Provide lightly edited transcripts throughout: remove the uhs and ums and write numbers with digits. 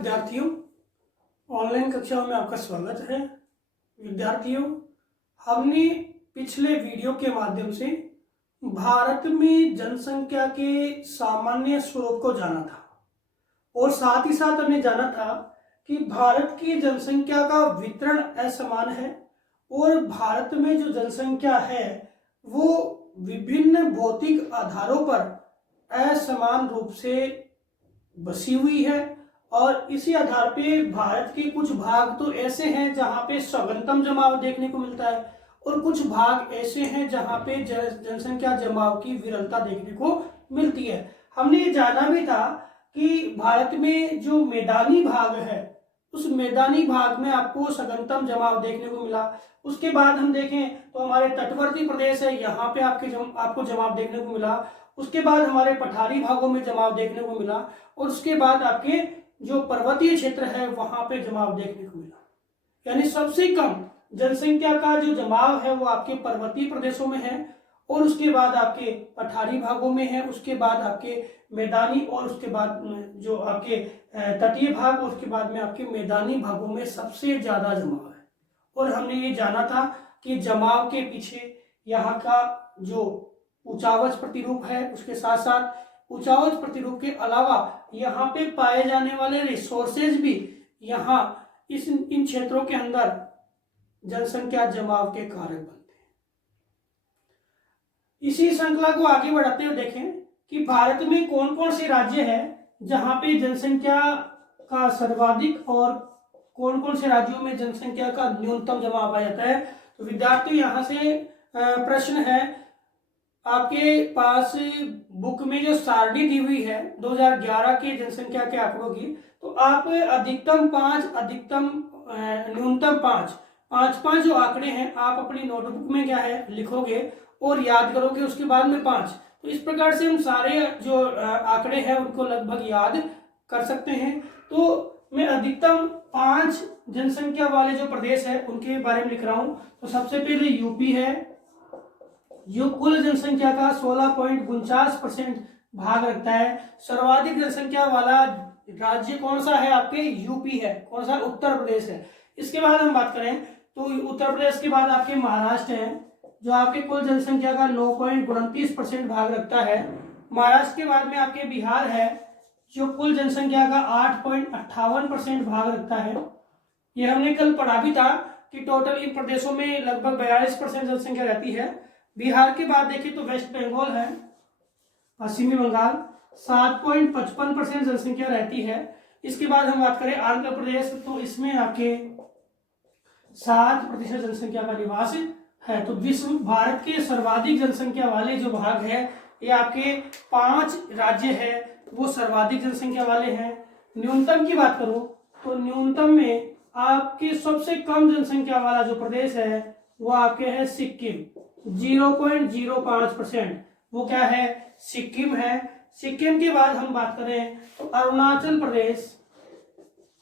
विद्यार्थियों, ऑनलाइन कक्षाओं में आपका स्वागत है। विद्यार्थियों, हमने पिछले वीडियो के माध्यम से भारत में जनसंख्या के सामान्य स्वरूप को जाना था और साथ ही साथ हमने जाना था कि भारत की जनसंख्या का वितरण असमान है और भारत में जो जनसंख्या है वो विभिन्न भौतिक आधारों पर असमान रूप से बसी हुई है और इसी आधार पे भारत के कुछ भाग तो ऐसे हैं जहां पे सघनतम जमाव देखने को मिलता है और कुछ भाग ऐसे हैं जहां पे जनसंख्या जमाव की विरलता देखने को मिलती है। हमने ये जाना भी था कि भारत में जो मैदानी भाग है उस मैदानी भाग में आपको सघनतम जमाव देखने को मिला। उसके बाद हम देखें तो हमारे तटवर्ती प्रदेश है, यहाँ पे आपको जमाव देखने को मिला। उसके बाद हमारे पठारी भागों में जमाव देखने को मिला और उसके बाद आपके जो पर्वतीय क्षेत्र है वहां पे जमाव देखने को मिला। यानी सबसे कम जनसंख्या का जो जमाव है वो आपके पर्वतीय प्रदेशों में है और उसके बाद आपके पठारी भागों में है, उसके बाद आपके मैदानी और उसके बाद जो आपके तटीय भाग और उसके बाद में आपके मैदानी भागों में सबसे ज्यादा जमाव है। और हमने ये जाना था कि जमाव के पीछे यहाँ का जो उचावच प्रतिरूप है उसके साथ साथ उचावच प्रतिरूप के अलावा यहाँ पे पाए जाने वाले रिसोर्सेज भी यहाँ इन क्षेत्रों के अंदर जनसंख्या जमाव के कारक बनते हैं। इसी श्रृंखला को आगे बढ़ाते हुए देखें कि भारत में कौन कौन से राज्य हैं जहां पे जनसंख्या का सर्वाधिक और कौन कौन से राज्यों में जनसंख्या का न्यूनतम जमाव आ जाता है। तो विद्यार्थियों यहाँ से प्रश्न है, आपके पास बुक में जो सारणी दी हुई है 2011 के जनसंख्या के आंकड़ों की, तो आप अधिकतम 5 अधिकतम न्यूनतम 5 जो आंकड़े हैं आप अपनी नोटबुक में क्या है लिखोगे और याद करोगे, उसके बाद में 5। तो इस प्रकार से हम सारे जो आंकड़े हैं उनको लगभग याद कर सकते हैं। तो मैं अधिकतम 5 जनसंख्या वाले जो प्रदेश है उनके बारे में लिख रहा हूं। तो सबसे पहले यूपी है जो कुल जनसंख्या का 16.49% भाग रखता है। सर्वाधिक जनसंख्या वाला राज्य कौन सा है? आपके यूपी है। कौन सा? उत्तर प्रदेश है। इसके बाद हम बात करें तो उत्तर प्रदेश के बाद आपके महाराष्ट्र है जो आपके कुल जनसंख्या का 9.29% भाग रखता है। महाराष्ट्र के बाद में आपके बिहार है जो कुल जनसंख्या का 8.58% भाग रखता है। ये हमने कल पढ़ा भी था कि टोटल इन प्रदेशों में लगभग 42% जनसंख्या रहती है। बिहार के बाद देखिए तो वेस्ट बंगाल है, पश्चिमी बंगाल 7.55% जनसंख्या रहती है। इसके बाद हम बात करें आंध्र प्रदेश, तो इसमें आपके 7% जनसंख्या का निवास है। तो विश्व भारत के सर्वाधिक जनसंख्या वाले जो भाग है ये आपके 5 राज्य है वो सर्वाधिक जनसंख्या वाले हैं। न्यूनतम की बात करूं तो न्यूनतम में आपके सबसे कम जनसंख्या वाला जो प्रदेश है वो आपके है सिक्किम, 0.05%। वो क्या है? सिक्किम है। सिक्किम के बाद हम बात करें तो अरुणाचल प्रदेश,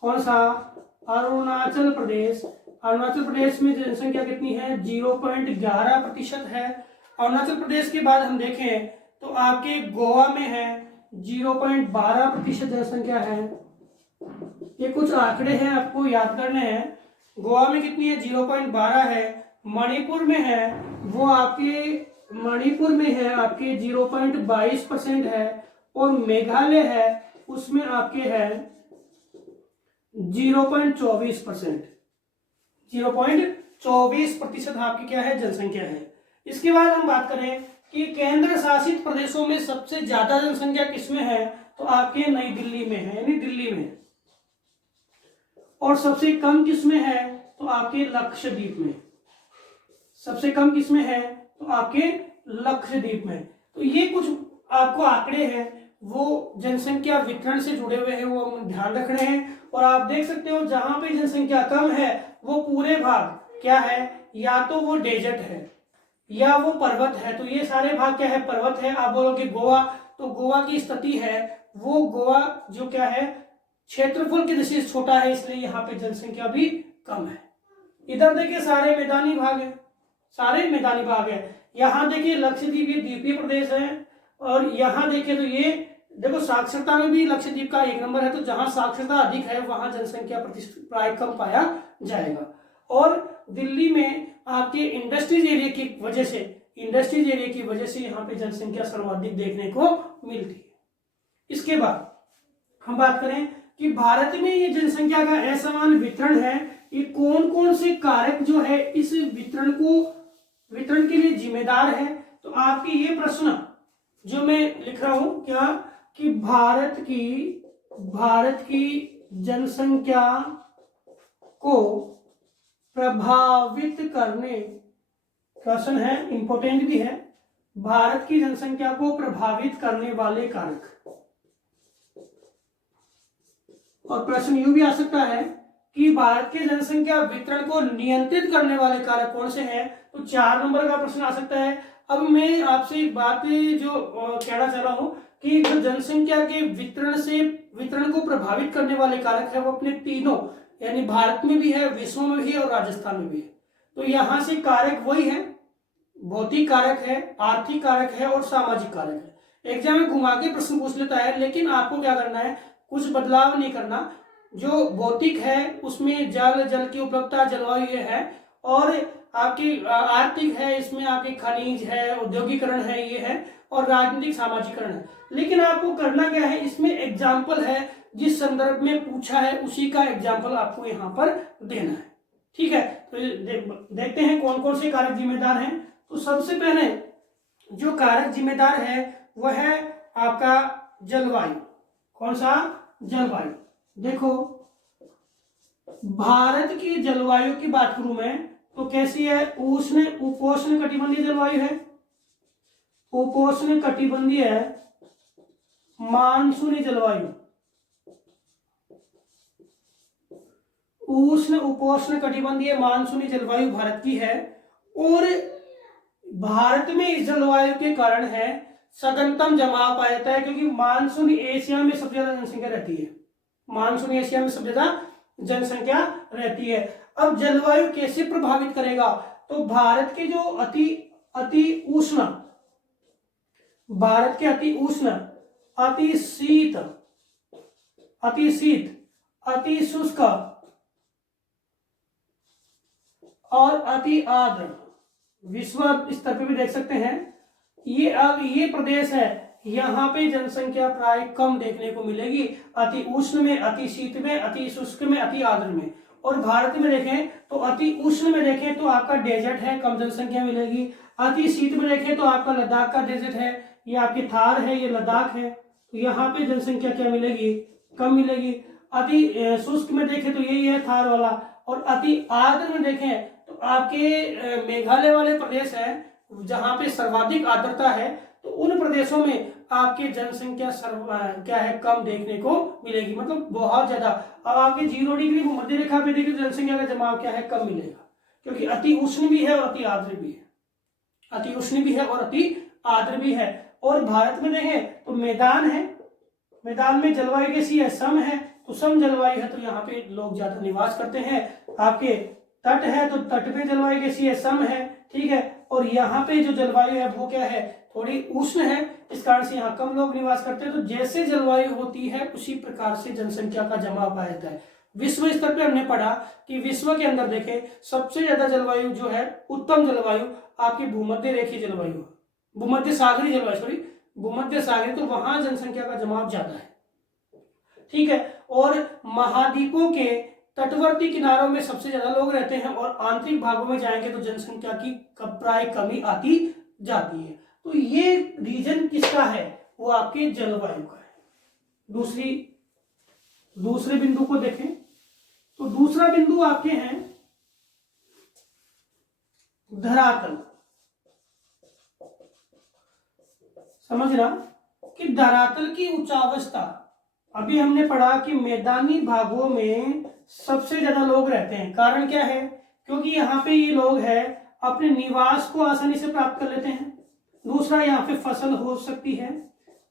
कौन सा? अरुणाचल प्रदेश। अरुणाचल प्रदेश में जनसंख्या कितनी है? 0.11% है। अरुणाचल प्रदेश के बाद हम देखें तो आपके गोवा में है 0.12% जनसंख्या है। ये कुछ आंकड़े हैं आपको याद करने हैं। गोवा में कितनी है? 0.12 है। मणिपुर में है वो आपके 0.22% है और मेघालय है उसमें आपके है 0.24%। 0.24% आपकी क्या है? जनसंख्या है। इसके बाद हम बात करें कि केंद्र शासित प्रदेशों में सबसे ज्यादा जनसंख्या किसमें है? तो आपके नई दिल्ली में है, यानी दिल्ली में। और सबसे कम किसमें है? तो आपके लक्षद्वीप में। सबसे कम किसमें है? तो आपके लक्षद्वीप में। तो ये कुछ आपको आंकड़े हैं वो जनसंख्या वितरण से जुड़े हुए हैं, वो हम ध्यान रख रहे हैं। और आप देख सकते हो जहां पे जनसंख्या कम है वो पूरे भाग क्या है? या तो वो डेजर्ट है या वो पर्वत है। तो ये सारे भाग क्या है? पर्वत है। आप बोलोगे गोवा, तो गोवा की स्थिति है वो गोवा जो क्या है? क्षेत्रफल की दृष्टि से छोटा है, इसलिए यहाँ पे जनसंख्या भी कम है। इधर देखिए सारे मैदानी भाग है, सारे मैदानी भाग है। यहाँ देखिए लक्षद्वीप ये द्वीपीय प्रदेश है और यहाँ देखिए तो ये देखो साक्षरता में भी लक्षद्वीप का 1 नंबर है, तो जहां साक्षरता अधिक है वहां जनसंख्या प्राय कम पाया जाएगा। और दिल्ली में आपके इंडस्ट्रीज एरिया की वजह से यहाँ पे जनसंख्या सर्वाधिक देखने को मिलती है। इसके बाद हम बात करें कि भारत में ये जनसंख्या का असमान वितरण है, ये कौन कौन से कारक जो है इस वितरण के लिए जिम्मेदार है। तो आपके ये प्रश्न जो मैं लिख रहा हूं क्या कि भारत की जनसंख्या को प्रभावित करने, क्वेश्चन है इंपॉर्टेंट भी है, भारत की जनसंख्या को प्रभावित करने वाले कारक। और प्रश्न यूं भी आ सकता है कि भारत के जनसंख्या वितरण को नियंत्रित करने वाले कारक कौन से हैं, तो 4 नंबर का प्रश्न आ सकता है। अब मैं आपसे एक बात जो कहना चाह रहा हूं कि जो जनसंख्या के वितरण को प्रभावित करने वाले कारक है वो अपने तीनों, यानी भारत में भी है, विश्व में भी है और राजस्थान में भी है। तो यहां से कारक वही है, भौतिक कारक है, आर्थिक कारक है और सामाजिक कारक है। एग्जाम में घुमा के प्रश्न पूछ लेता है, लेकिन आपको क्या करना है, कुछ बदलाव नहीं करना। जो भौतिक है उसमें जल की उपलब्धता, जलवायु है, और आपकी आर्थिक है, इसमें आपके खनिज है, औद्योगिकरण है, ये है, और राजनीतिक सामाजिकरण है। लेकिन आपको करना क्या है, इसमें एग्जाम्पल है, जिस संदर्भ में पूछा है उसी का एग्जाम्पल आपको यहाँ पर देना है। ठीक है, तो देखते हैं कौन कौन से कारक जिम्मेदार हैं। तो सबसे पहले जो कारक जिम्मेदार है वह है आपका जलवायु। कौन सा? जलवायु। देखो भारत की जलवायु की बात करूं मैं तो कैसी है, उपोष्ण कटिबंधीय जलवायु है, उपोष्ण कटिबंधीय मानसूनी जलवायु, उपोष्ण कटिबंधीय मानसूनी जलवायु भारत की है। और भारत में इस जलवायु के कारण है सघनतम जमाव पाया जाता है, क्योंकि मानसून एशिया में सबसे ज्यादा जनसंख्या रहती है, मानसून एशिया में सबसे ज्यादा जनसंख्या रहती है। अब जलवायु कैसे प्रभावित करेगा, तो भारत के जो अति उष्ण, भारत के अति उष्ण, अति शीत, अति शुष्क और अति आर्द्र, विश्व स्तर पे भी देख सकते हैं, ये प्रदेश है, यहाँ पे जनसंख्या प्राय कम देखने को मिलेगी। अति उष्ण में, अति शीत में, अति शुष्क में, अति आर्द्र में। और भारत में देखें तो अति उष्ण में देखें तो आपका डेजर्ट है, कम जनसंख्या मिलेगी। अति शीत में देखें तो आपका लद्दाख का डेजर्ट है, ये आपकी थार है, ये लद्दाख है, तो यहाँ पे जनसंख्या क्या मिलेगी, कम मिलेगी। अति शुष्क में देखें तो यही है थार वाला। और अति आर्द्र में देखें तो आपके मेघालय वाले प्रदेश है जहां पे सर्वाधिक आर्द्रता है, तो उन प्रदेशों में आपके जनसंख्या क्या है, कम देखने को मिलेगी, मतलब बहुत ज्यादा। अब आपके 0 डिग्री भूमध्य रेखा पे देखिए तो जनसंख्या का जमाव क्या है, कम मिलेगा, क्योंकि अति उष्ण भी है और अति आर्द्र भी है, अति उष्ण भी है और अति आर्द्र भी है। और भारत में देखें तो मैदान है, मैदान में जलवायु कैसी है, सम है, तो सम जलवायु है, तो यहाँ पे लोग ज्यादा निवास करते हैं। आपके तट है तो तट पे जलवायु कैसी है, सम है, ठीक है। और यहाँ पे जो जलवायु है वो क्या है, थोड़ी उष्ण है, इस कारण से यहाँ कम लोग निवास करते हैं। तो जैसे जलवायु होती है उसी प्रकार से जनसंख्या का जमाव पाया जाता है। विश्व स्तर पे हमने पढ़ा कि विश्व के अंदर देखें सबसे ज्यादा जलवायु जो है, उत्तम जलवायु आपकी भूमध्य रेखीय जलवायु, भूमध्य सागरीय जलवायु, सॉरी भूमध्य सागरीय, तो वहां जनसंख्या का जमाव ज्यादा है, ठीक है। और महाद्वीपों के तटवर्ती किनारों में सबसे ज्यादा लोग रहते हैं, और आंतरिक भागों में जाएंगे तो जनसंख्या की प्राय कमी आती जाती है। तो ये रीजन किसका है, वो आपके जलवायु का है। दूसरे बिंदु को देखें तो दूसरा बिंदु आपके हैं धरातल। समझना कि धरातल की उच्चावस्था, अभी हमने पढ़ा कि मैदानी भागों में सबसे ज्यादा लोग रहते हैं। कारण क्या है, क्योंकि यहाँ पे ये लोग हैं अपने निवास को आसानी से प्राप्त कर लेते हैं। दूसरा, यहाँ पे फसल हो सकती है।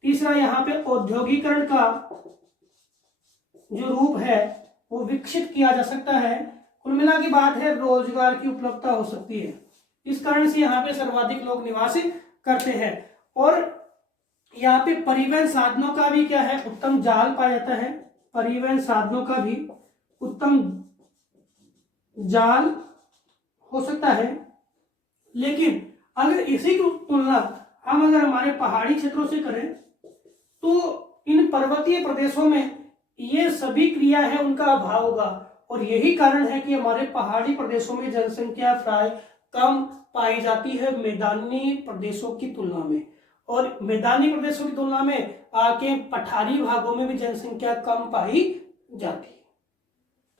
तीसरा, यहाँ पे औद्योगिकरण का जो रूप है वो विकसित किया जा सकता है। कुल मिला की बात है, रोजगार की उपलब्धता हो सकती है। इस कारण से यहाँ पे सर्वाधिक लोग निवास करते हैं। और यहाँ पे परिवहन साधनों का भी क्या है, उत्तम जाल पाया जाता है। परिवहन साधनों का भी उत्तम जाल हो सकता है। लेकिन अगर इसी की तुलना हम अगर हमारे पहाड़ी क्षेत्रों से करें तो इन पर्वतीय प्रदेशों में ये सभी क्रिया है उनका अभाव होगा, और यही कारण है कि हमारे पहाड़ी प्रदेशों में जनसंख्या प्राय कम पाई जाती है मैदानी प्रदेशों की तुलना में। और मैदानी प्रदेशों की तुलना में आके पठारी भागों में भी जनसंख्या कम पाई जाती है।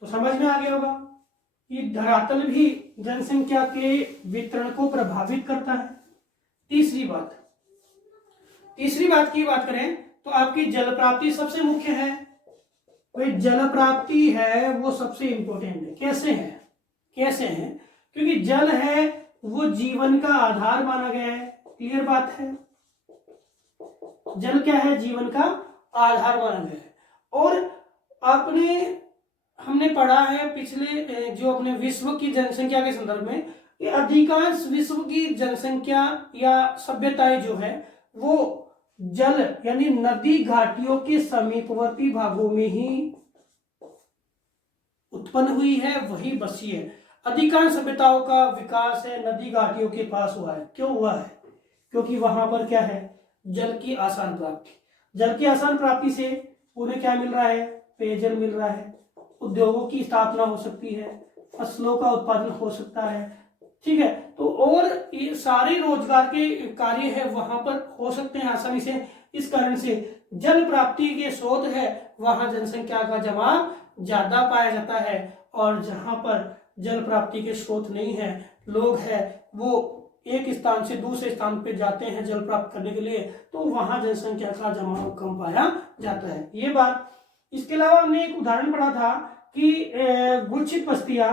तो समझ में आ गया होगा कि धरातल भी जनसंख्या के वितरण को प्रभावित करता है। तीसरी बात की बात करें तो आपकी जल प्राप्ति सबसे मुख्य है। भाई जल प्राप्ति है वो सबसे इंपॉर्टेंट है। कैसे है? क्योंकि जल है वो जीवन का आधार माना गया है। क्लियर बात है, जल क्या है, जीवन का आधार माना गया है। और हमने पढ़ा है पिछले जो अपने विश्व की जनसंख्या के संदर्भ में, ये अधिकांश विश्व की जनसंख्या या सभ्यताएं जो है वो जल यानी नदी घाटियों के समीपवर्ती भागों में ही उत्पन्न हुई है, वही बसी है। अधिकांश सभ्यताओं का विकास है नदी घाटियों के पास हुआ है। क्यों हुआ है? क्योंकि वहां पर क्या है, जल की आसान प्राप्ति। जल की आसान प्राप्ति से उन्हें क्या मिल रहा है, पेयजल मिल रहा है, उद्योगों की स्थापना हो सकती है, फसलों का उत्पादन हो सकता है। ठीक है, तो और ये सारे रोजगार के कार्य है वहां पर हो सकते हैं आसानी से। इस कारण से जल प्राप्ति के स्रोत है वहां जनसंख्या का जमाव ज्यादा पाया जाता है। और जहां पर जल प्राप्ति के स्रोत नहीं है, लोग है वो एक स्थान से दूसरे स्थान पे जाते हैं जल प्राप्त करने के लिए, तो वहां जनसंख्या का जमाव कम पाया जाता है। ये बात। इसके अलावा हमने एक उदाहरण पढ़ा था कि गुच्छित बस्तियां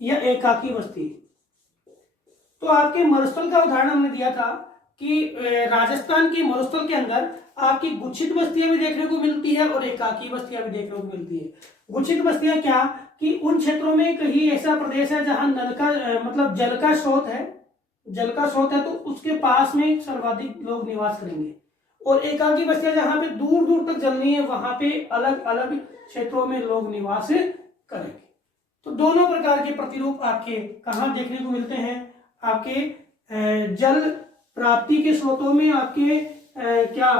या एकाकी बस्ती। तो आपके मरुस्थल का उदाहरण हमने दिया था कि राजस्थान के मरुस्थल के अंदर आपकी गुच्छित बस्तियां भी देखने को मिलती है और एकाकी बस्तियां भी देखने को मिलती है। गुच्छित बस्तियां क्या कि उन क्षेत्रों में कहीं ऐसा प्रदेश है जहां नल का मतलब जल का स्रोत है तो उसके पास में सर्वाधिक लोग निवास करेंगे। और एकाकी बस्तियां जहां पे दूर दूर तक जल नहीं है वहां पे अलग अलग क्षेत्रों में लोग निवास करेंगे। तो दोनों प्रकार के प्रतिरूप आपके कहाँ देखने को मिलते हैं, आपके जल प्राप्ति के स्रोतों में आपके क्या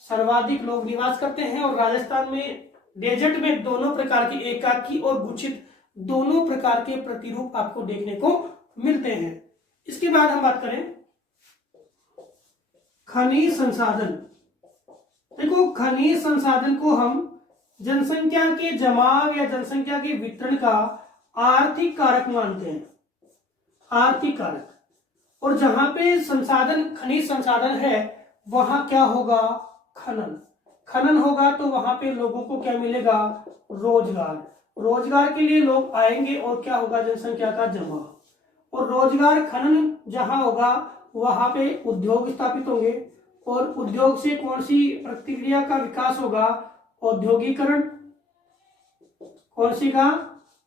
सर्वाधिक लोग निवास करते हैं, और राजस्थान में डेजर्ट में दोनों प्रकार के एकाकी और गुच्छित दोनों प्रकार के प्रतिरूप आपको देखने को मिलते हैं। इसके बाद हम बात करें खनिज संसाधन। देखो खनिज संसाधन को हम जनसंख्या के जमाव या जनसंख्या के वितरण का आर्थिक कारक मानते हैं, आर्थिक कारक। और जहां पे संसाधन खनिज संसाधन है वहां क्या होगा, खनन होगा, तो वहां पे लोगों को क्या मिलेगा, रोजगार के लिए लोग आएंगे और क्या होगा, जनसंख्या का जमाव। और रोजगार खनन जहां होगा वहां पे उद्योग स्थापित होंगे, और उद्योग से कौन सी प्रतिक्रिया का विकास होगा, औद्योगिकरण। कौन सी का,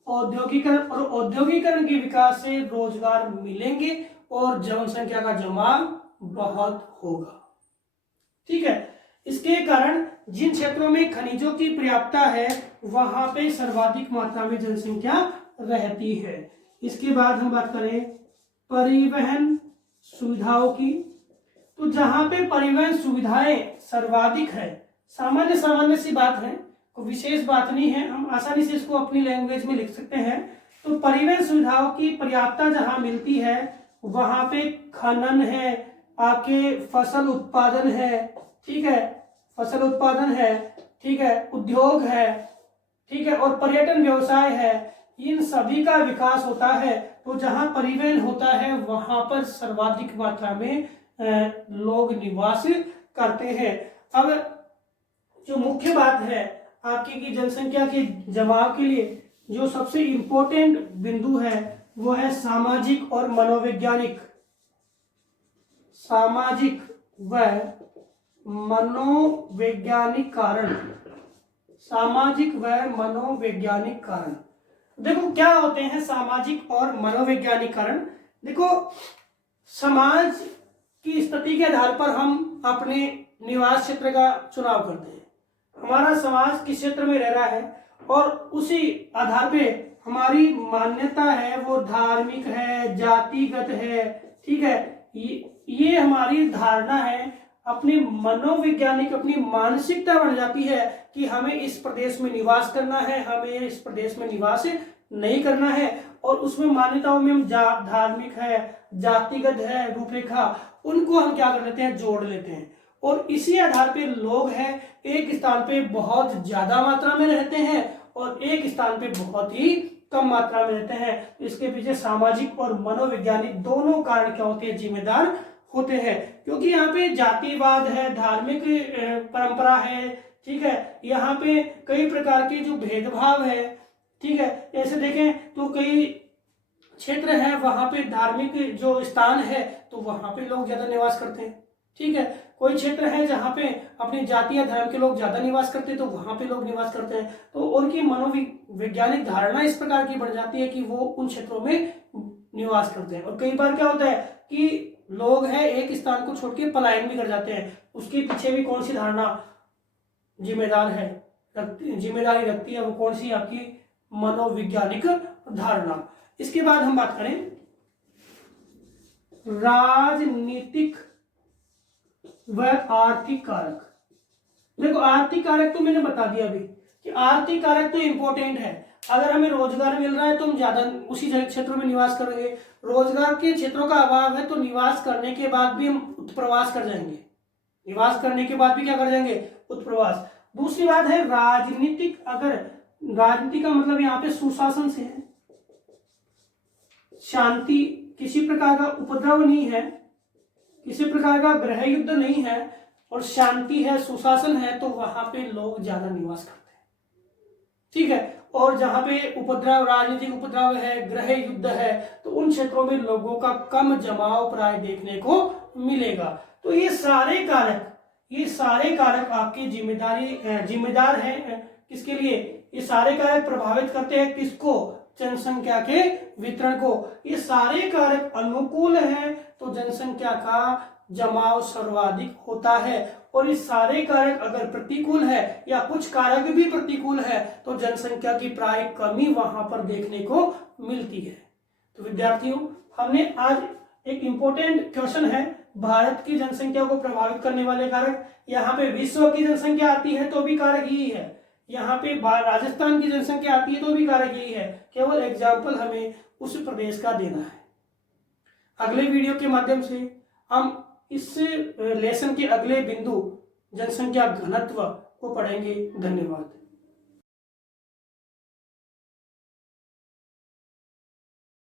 औद्योगिकरण। और औद्योगिकरण के विकास से रोजगार मिलेंगे और जनसंख्या का जमाव बहुत होगा। ठीक है, इसके कारण जिन क्षेत्रों में खनिजों की पर्याप्तता है वहां पे सर्वाधिक मात्रा में जनसंख्या रहती है। इसके बाद हम बात करें परिवहन सुविधाओं की। तो जहां पे परिवहन सुविधाएं सर्वाधिक है, सामान्य सी बात है, कोई विशेष बात नहीं है, हम आसानी से इसको अपनी लैंग्वेज में लिख सकते हैं। तो परिवहन सुविधाओं की पर्याप्तता जहां मिलती है वहां पे खनन है, आपके फसल उत्पादन है, ठीक है, फसल उत्पादन है, ठीक है, उद्योग है, ठीक है, और पर्यटन व्यवसाय है, इन सभी का विकास होता है। तो जहां परिवहन होता है वहां पर सर्वाधिक मात्रा में लोग निवास करते हैं। अब जो मुख्य बात है आपकी कि जनसंख्या के जमाव के लिए जो सबसे इंपॉर्टेंट बिंदु है वो है सामाजिक और मनोवैज्ञानिक, सामाजिक व मनोवैज्ञानिक कारण, सामाजिक व मनोवैज्ञानिक कारण। देखो क्या होते हैं सामाजिक और मनोवैज्ञानिक कारण। देखो समाज की स्थिति के आधार पर हम अपने निवास क्षेत्र का चुनाव करते हैं। हमारा समाज किस क्षेत्र में रह रहा है और उसी आधार पे हमारी मान्यता है वो धार्मिक है, जातिगत है, ठीक है। ये हमारी धारणा है, अपनी मनोवैज्ञानिक अपनी मानसिकता बन जाती है कि हमें इस प्रदेश में निवास करना है, हमें इस प्रदेश में निवास नहीं करना है। और उसमें मान्यताओं में हम धार्मिक है, जातिगत है, रूपरेखा, उनको हम क्या कर लेते हैं, जोड़ लेते हैं। और इसी आधार पे लोग हैं एक स्थान पे बहुत ज्यादा मात्रा में रहते हैं और एक स्थान पे बहुत ही कम मात्रा में रहते हैं। इसके पीछे सामाजिक और मनोवैज्ञानिक दोनों कारण क्या होते हैं, जिम्मेदार होते हैं। क्योंकि यहाँ पे जातिवाद है, धार्मिक परंपरा है, ठीक है, यहाँ पे कई प्रकार के जो भेदभाव है, ठीक है। ऐसे देखें तो कई क्षेत्र है वहां पे धार्मिक जो स्थान है तो वहां पे लोग ज्यादा निवास करते हैं, ठीक है। कोई क्षेत्र है जहाँ पे अपनी जाति या धर्म के लोग ज्यादा निवास करते हैं तो वहां पे लोग निवास करते हैं। तो उनकी मनोवैज्ञानिक धारणा इस प्रकार की बन जाती है कि वो उन क्षेत्रों में निवास करते हैं। और कई बार क्या होता है कि लोग हैं एक स्थान को छोड़ के पलायन भी कर जाते हैं। उसके पीछे भी कौन सी धारणा जिम्मेदारी रखती है, वो कौन सी, आपकी मनोवैज्ञानिक धारणा। इसके बाद हम बात करें राजनीतिक व आर्थिक कारक। देखो आर्थिक कारक तो मैंने बता दिया अभी कि आर्थिक कारक तो इंपॉर्टेंट है। अगर हमें रोजगार मिल रहा है तो हम ज्यादा उसी क्षेत्रों में निवास करेंगे। रोजगार के क्षेत्रों का अभाव है तो निवास करने के बाद भी हम उत्प्रवास कर जाएंगे, निवास करने के बाद भी क्या कर जाएंगे, उत्प्रवास। दूसरी बात है राजनीतिक, अगर राजनीति का मतलब यहाँ पे सुशासन से है, शांति, किसी प्रकार का उपद्रव नहीं है, किसी प्रकार का गृह युद्ध नहीं है और शांति है, सुशासन है, तो वहां पे लोग ज्यादा निवास करते हैं, ठीक है। और जहां पे उपद्रव, राजनीतिक उपद्रव है, गृह युद्ध है, तो उन क्षेत्रों में लोगों का कम जमाव प्राय देखने को मिलेगा। तो ये सारे कारक आपके जिम्मेदार हैं किसके लिए, ये सारे कारक प्रभावित करते हैं किसको, जनसंख्या के वितरण को। ये सारे कारक अनुकूल हैं तो जनसंख्या का जमाव सर्वाधिक होता है, और ये सारे कारक अगर प्रतिकूल है या कुछ कारक भी प्रतिकूल है तो जनसंख्या की प्राय कमी वहां पर देखने को मिलती है। तो विद्यार्थियों, हमने आज एक इंपॉर्टेंट क्वेश्चन है, भारत की जनसंख्या को प्रभावित करने वाले कारक। यहाँ पे विश्व की जनसंख्या आती है तो भी कारक यही है, यहाँ पे राजस्थान की जनसंख्या आती है तो भी कारक यही है, केवल एग्जाम्पल हमें उस प्रदेश का देना है। अगले वीडियो के माध्यम से हम इस लेसन के अगले बिंदु जनसंख्या घनत्व को पढ़ेंगे। धन्यवाद।